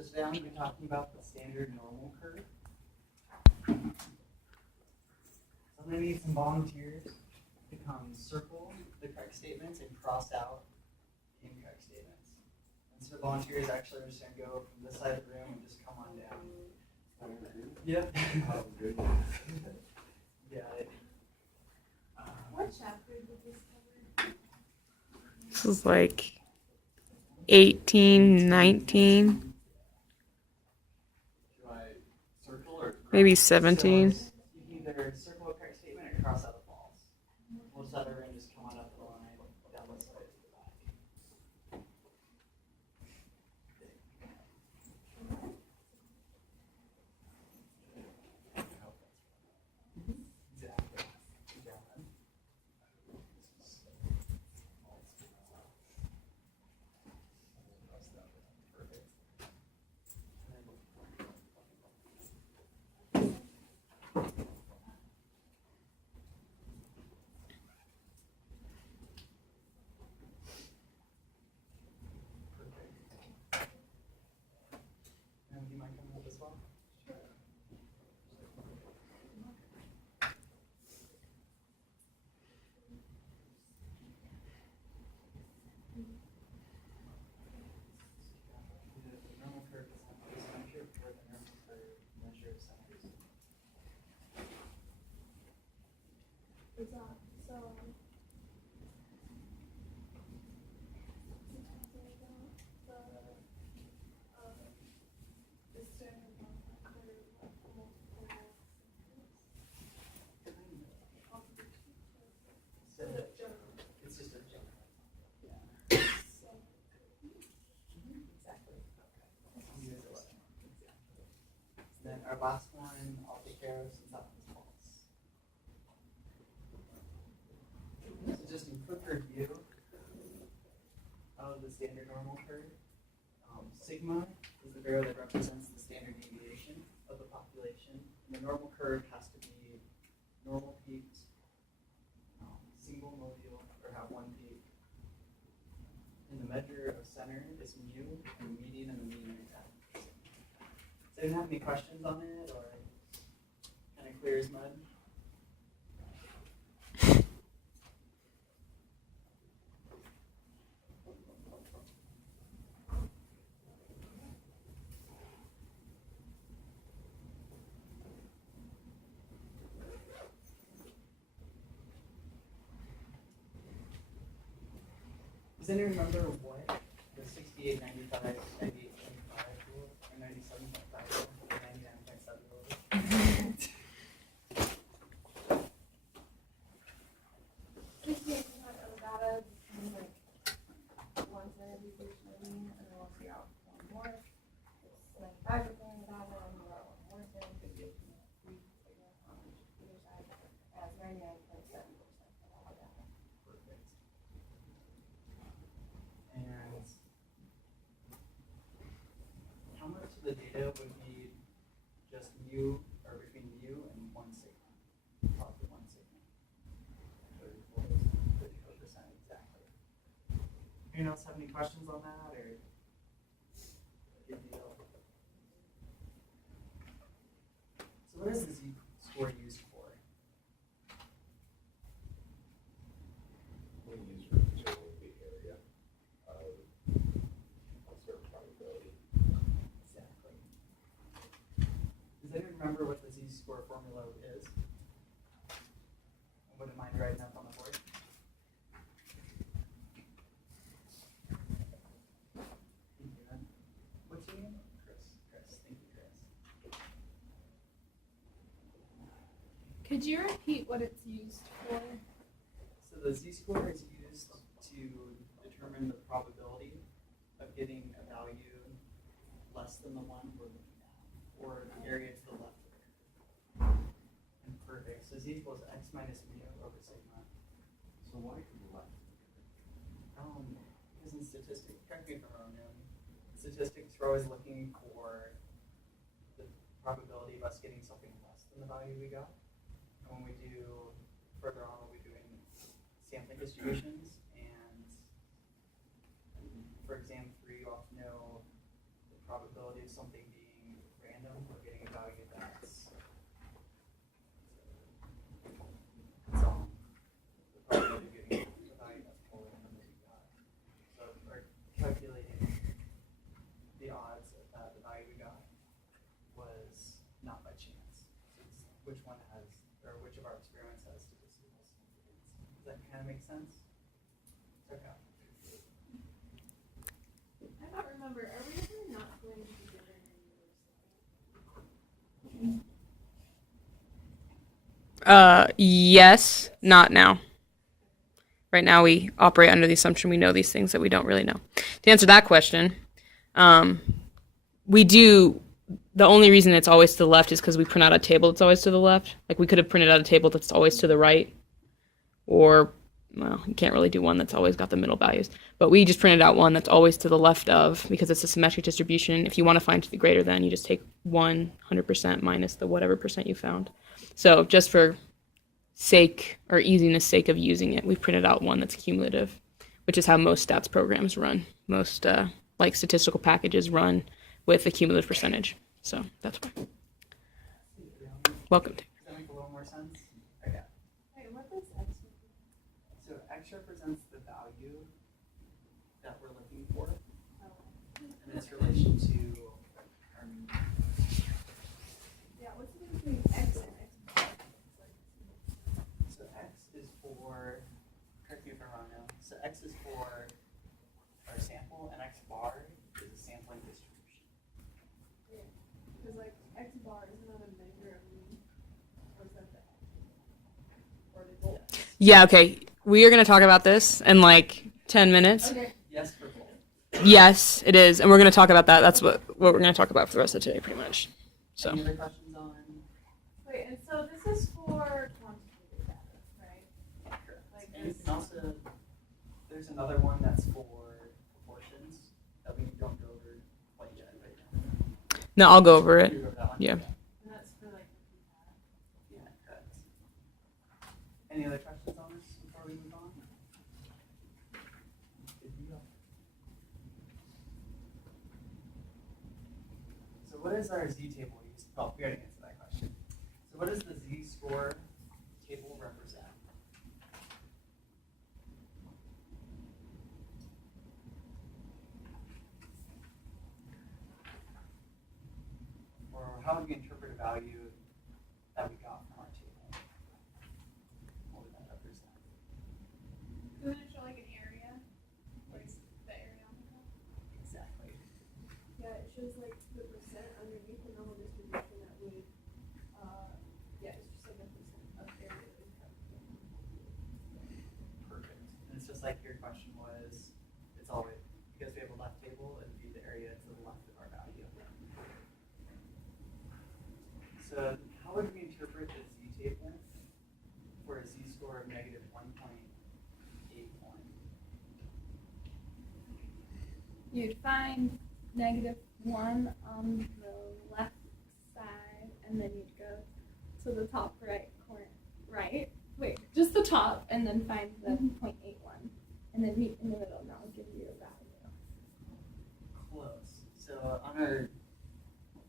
So today I'm going to be talking about the standard normal curve. So I'm going to need some volunteers to come circle the correct statements and cross out the incorrect statements. And so volunteers actually are just going to go from this side of the room and just come on down. Yep. Yeah. What chapter did this cover? This is like 18, 19, maybe 17. So you can either circle a correct statement or cross out the false. We'll just have everyone just come on up the line down this way to the back. Exactly. Good job. Perfect. And do you mind coming up as well? The normal curve is not the center, where the normal curve measures centers. Is that so? The standard normal curve of multiple So is it general? it's just a general. Yeah. So, Exactly. Okay. Exactly. Then our last one, I'll take care of since that one's false. So just a quick review of the standard normal curve. Sigma is the variable that represents the standard deviation of the population. And the normal curve has to be normal peaked, single mobile, or have one peak. And the measure of center is mu, and the median and the mean are exactly. Does anyone have any questions on it, or kind of clear as mud? Does anyone remember what the 68, 95, 98, 25 rule, or 97.5 rule, or 99.7 rule is? Basically, you have data between like one standard deviation of mean, and then once you out one more, it's 95% of the data, and you out one more standard deviation of 3 sigma on either side as 99.7% of all the data. Perfect. And how much of the data would be just mu, or between mu and 1 sigma? Probably 1 sigma. 34%, exactly. Anyone else have any questions on that, or? Good deal. So what is the z-score used for? We use for determining the area of a certain probability. Exactly. Does anyone remember what the z-score formula is? I wouldn't mind writing up on the board. Thank you, man. What's your name? Chris. Chris. Thank you, Chris. Could you repeat what it's used for? So the z-score is used to determine the probability of getting a value less than the one we're looking at, or the area to the left of the curve. And perfect. So z equals x minus mu over sigma. So why to the left? Because in statistics, correct me if I'm wrong, statistics, we're always looking for the probability of us getting something less than the value we got. And when we do further on, we'll be doing sampling distributions, and for exam 3, you all know the probability of something being random or getting a value that's the probability of getting a value that's polar from what you got. So or calculating the odds that the value we got was not by chance. So it's which one has, or which of our experiments has statistical significance. Does that kind of make sense? Okay. I don't remember. Are we ever not going to be given Yes, not now. Right now, we operate under the assumption we know these things that we don't really know. To answer that question, we do. The only reason it's always to the left is because we print out a table that's always to the left. Like we could have printed out a table that's always to the right, or well, you can't really do one that's always got the middle values. But we just printed out one that's always to the left of because it's a symmetric distribution. If you want to find the greater than, you just take 100% minus the whatever percent you found. So just for sake or easiness sake of using it, we've printed out one that's cumulative, which is how most stats programs run. Most like statistical packages run with a cumulative percentage. So that's why. Welcome to. Does that make a little more sense? Okay. Wait, what does X So X represents the value that we're looking for, and its relation to our Yeah, what's the difference between X and X? So X is for, correct me if I'm wrong now, so X is for our sample, and X bar is a sampling distribution. Because like X bar is not a measure of mean. Or is that the or the goal? Yeah, okay. We are going to talk about this in like 10 minutes. Okay. Yes, for both. Yes, it is. And we're going to talk about that. That's what we're going to talk about for the rest of today, pretty much. So. Any other questions on? Wait, and so this is for quantitative data, right? Correct. Like And you this- can also, there's another one that's for proportions that we don't go over quite yet right now. No, I'll go over it. You go over that one? Yeah. Okay. And that's for like Yeah, correct. Any other questions on this before we move on? Good deal. So what is our z-table used? Oh, we already answered that question. So what does the z-score table represent? Or how would we interpret a value that we got from our table? What would that represent? Doesn't it show like an area? Like the area on the graph? Exactly. Yeah, it shows like the percent underneath the normal distribution that would, yeah, it's just like a percent of area that we have. Perfect. And it's just like your question was, it's always, because we have a left table, it would be the area to the left of our value. So how would we interpret the z-table for a z-score of negative 1.81? You'd find -1 on the left side, and then you'd go to the top right corner, right? Wait, just the top, and then find the 0.81, and then meet in the middle, and that will give you your value. Close. So on our,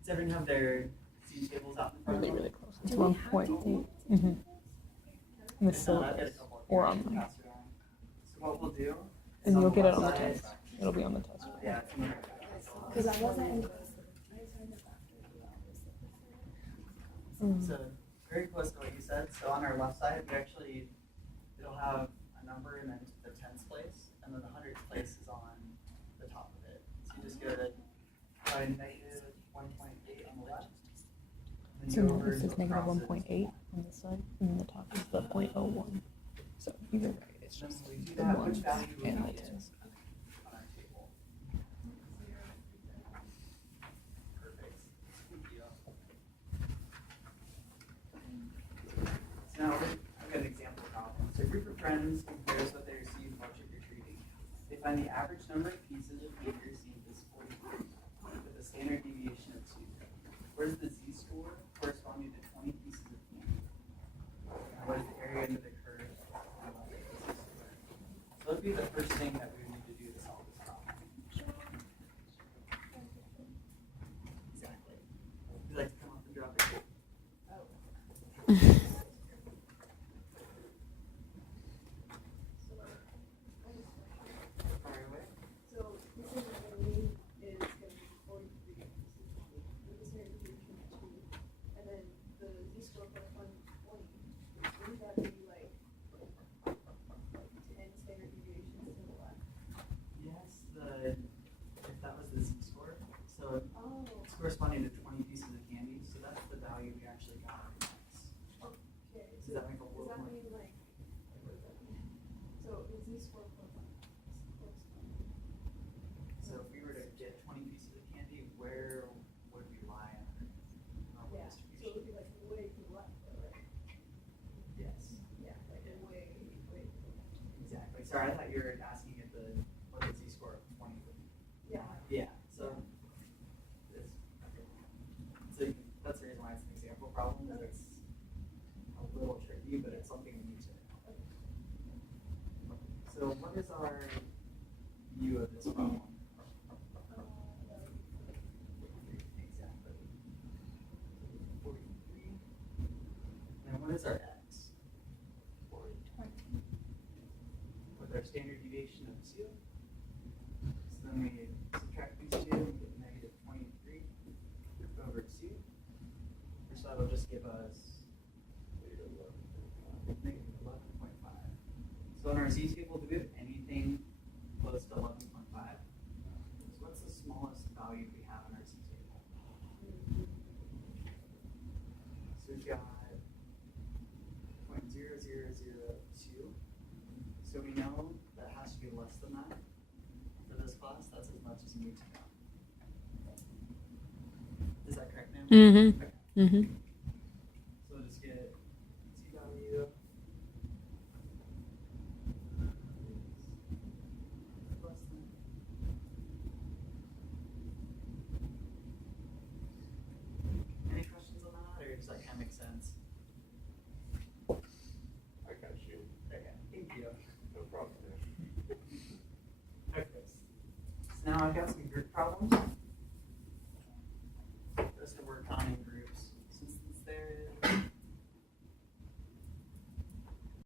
does everyone have their z-tables out in front of them? Really close. It's Do we have 1.8. tables? Mm-hmm. In the If not, I've got a syllabus. couple of Or here I can online. pass around. So what we'll do is And on you'll the get it left on the side- test. It'll be on the test. Yeah, it's in the Because I wasn't in those. So very close to what you said. So on our left side, we actually, it'll have a number and then the tens place, and then the hundreds place is on the top of it. So you just go to negative 1.8 on the left. Then So you go over this is to negative across it. 1.8 on this side, and then the top is the 0.01. So either way, it's Then just we do the that, which ones value would and we the use tens. on our table? Perfect. Good deal. So now I've got an example problem. So a group of friends compares what they received while trick-or-treating. They find the average number of pieces of candy received is 43, with a standard deviation of 2. What is the z-score corresponding to 20 pieces of candy? And what is the area under the curve on the z-score? So that would be the first thing that we would need to do to solve this problem. corresponding to 20 pieces of candy, so that's the value we actually got from X. Okay, Does that make a does little that more? mean like, what does that mean? So is Z-score corresponding? So if we were to get 20 pieces of candy, where would we lie on our normal Yeah, so it distribution? would be like way to the left, though, right? Yes, Yeah, like way to the left. exactly. Sorry, I thought you were asking if what the z-score of 20 would be. Yeah. Yeah, so so that's the reason why it's an example problem, is it's a little tricky, but it's something we need to know. So what is our view of this problem? Exactly. 43. And what is our x? 20. With our standard deviation of 2. So then we subtract these two and get negative 23 over 2. So that'll just give us negative 11.5. So in our z table, do we have anything close to 11.5? So what's the smallest value we have in our z table? So we've got 0.0002. So we know that has to be less than that for this class. That's as much as you need to know. Is that correct, ma'am? Mm-hmm. Okay. Mm-hmm. So we'll just get z value. Less than. Any questions on that, or does that kind of make sense? I got you. Okay, thank you. No problem. Okay. So now I've got some group problems.